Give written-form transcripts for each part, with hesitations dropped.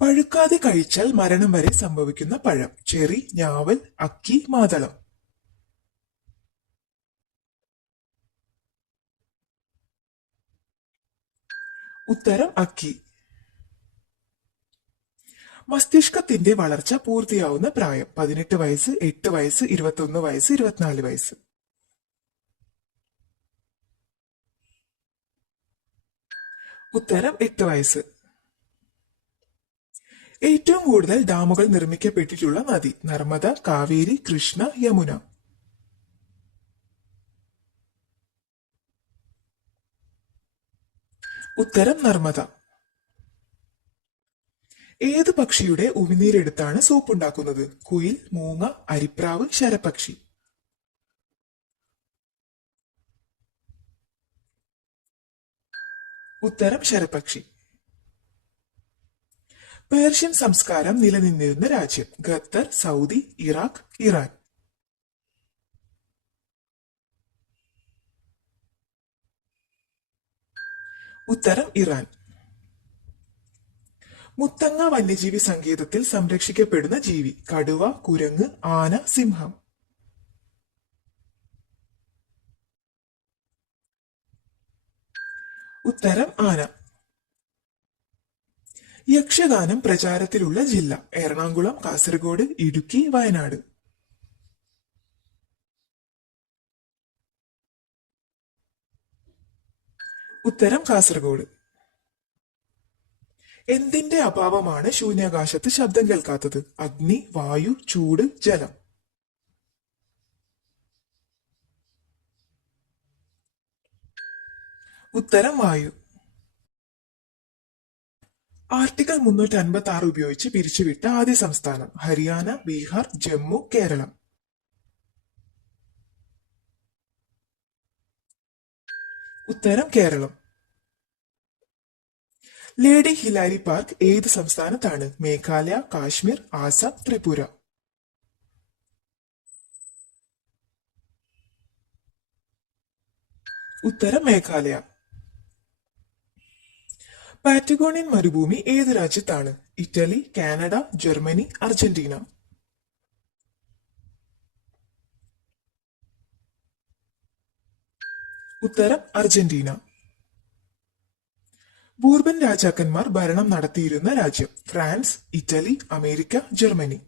പഴുക്കാതെ കഴിച്ചാൽ മരണം വരെ സംഭവിക്കുന്ന പഴം. ചെറി, ഞാവൽ, അക്കി, മാതളം. ഉത്തരം അക്കി. മസ്തിഷ്കത്തിന്റെ വളർച്ച പൂർത്തിയാവുന്ന പ്രായം 18 വയസ്സ്, 8 വയസ്സ്, 21 വയസ്സ്, 24 വയസ്സ്. ഉത്തരം 8 വയസ്സ്. ഏറ്റവും കൂടുതൽ ഡാമുകൾ നിർമ്മിക്കപ്പെട്ടിട്ടുള്ള നദി? നർമ്മദ, കാവേരി, കൃഷ്ണ, യമുന. ഉത്തരം നർമ്മദ. ഏത് പക്ഷിയുടെ ഉമിനീരെടുത്താണ് സോപ്പ് ഉണ്ടാക്കുന്നത്? കുയിൽ, മൂങ്ങ, അരിപ്രാവ്, ശരപക്ഷി. ഉത്തരം ശരപക്ഷി. പേർഷ്യൻ സംസ്കാരം നിലനിന്നിരുന്ന രാജ്യം? Qatar, Saudi, Iraq, Iran. ഉത്തരം ഇറാൻ. മുത്തങ്ങ വന്യജീവി സങ്കേതത്തിൽ സംരക്ഷിക്കപ്പെടുന്ന ജീവി? കടുവ, കുരങ്ങ്, ആന, സിംഹം. ഉത്തരം ആന. യക്ഷഗാനം പ്രചാരത്തിലുള്ള ജില്ല? എറണാകുളം, കാസർഗോഡ്, ഇടുക്കി, വയനാട്. ഉത്തരം കാസർഗോഡ്. എന്തിന്റെ അഭാവമാണ് ശൂന്യാകാശത്ത് ശബ്ദം കേൾക്കാത്തത്? അഗ്നി, വായു, ചൂട്, ജലം. ഉത്തരം വായു. ആർട്ടിക്കിൾ 356 ഉപയോഗിച്ച് പിരിച്ചുവിട്ട ആദ്യ സംസ്ഥാനം? ഹരിയാന, ബീഹാർ, ജമ്മു, കേരളം. ഉത്തരം കേരളം. ലേഡി ഹിലാരി പാർക്ക് ഏത് സംസ്ഥാനത്താണ്? മേഘാലയ, കാശ്മീർ, ആസാം, ത്രിപുര. ഉത്തരം മേഘാലയ. പാറ്റഗോണിയൻ മരുഭൂമി ഏത് രാജ്യത്താണ്? Italy, Canada, Germany, Argentina. ഉത്തരം അർജന്റീന. ബൂർബൻ രാജാക്കന്മാർ ഭരണം നടത്തിയിരുന്ന രാജ്യം? France, Italy, America, Germany.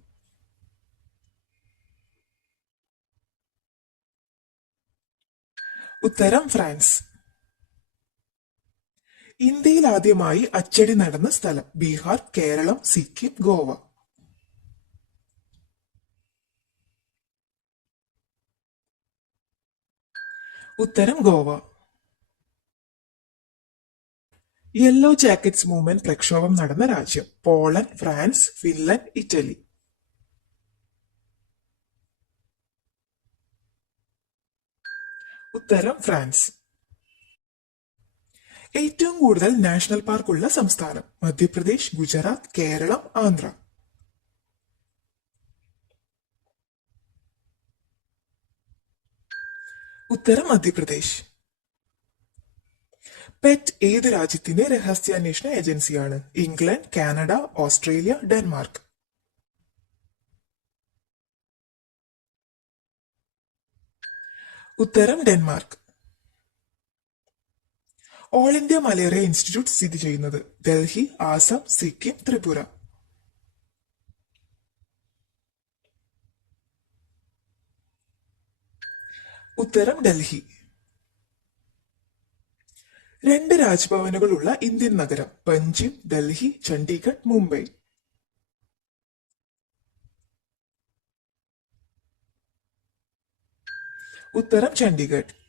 ഉത്തരം ഫ്രാൻസ്. ഇന്ത്യയിൽ ആദ്യമായി അച്ചടി നടന്ന സ്ഥലം? ബീഹാർ, കേരളം, സിക്കിം, ഗോവ. ഉത്തരം ഗോവ. യെല്ലോ ജാക്കറ്റ്സ് മൂവ്മെന്റ് പ്രക്ഷോഭം നടന്ന രാജ്യം? Poland, France, Finland, Italy. ഉത്തരം ഫ്രാൻസ്. ഏറ്റവും കൂടുതൽ നാഷണൽ പാർക്ക് ഉള്ള സംസ്ഥാനം? മധ്യപ്രദേശ്, ഗുജറാത്ത്, കേരളം, ആന്ധ്ര. ഉത്തരം മധ്യപ്രദേശ്. പെറ്റ് ഏത് രാജ്യത്തിന്റെ രഹസ്യാന്വേഷണ ഏജൻസിയാണ്? England, Canada, Australia, Denmark. ഉത്തരം Denmark. All India malaria institute സ്ഥിതി ചെയ്യുന്നത്? ഡൽഹി, ആസാം, സിക്കിം, ത്രിപുര. ഉത്തരം ഡൽഹി. രണ്ട് രാജ്ഭവനുകളുള്ള ഇന്ത്യൻ നഗരം? പഞ്ചിം, ഡൽഹി, ചണ്ഡീഗഡ്, മുംബൈ. ഉത്തരം ചണ്ഡീഗഡ്.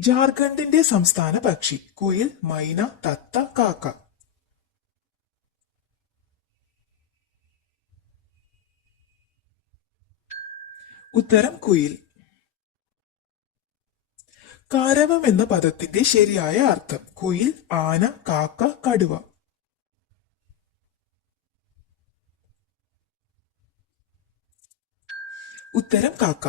ജാർഖണ്ഡിന്റെ സംസ്ഥാന പക്ഷി? കുയിൽ, മൈന, തത്ത, കാക്ക. ഉത്തരം കുയിൽ. കാരവം എന്ന പദത്തിന്റെ ശരിയായ അർത്ഥം? കുയിൽ, ആന, കാക്ക, കടുവ. ഉത്തരം കാക്ക.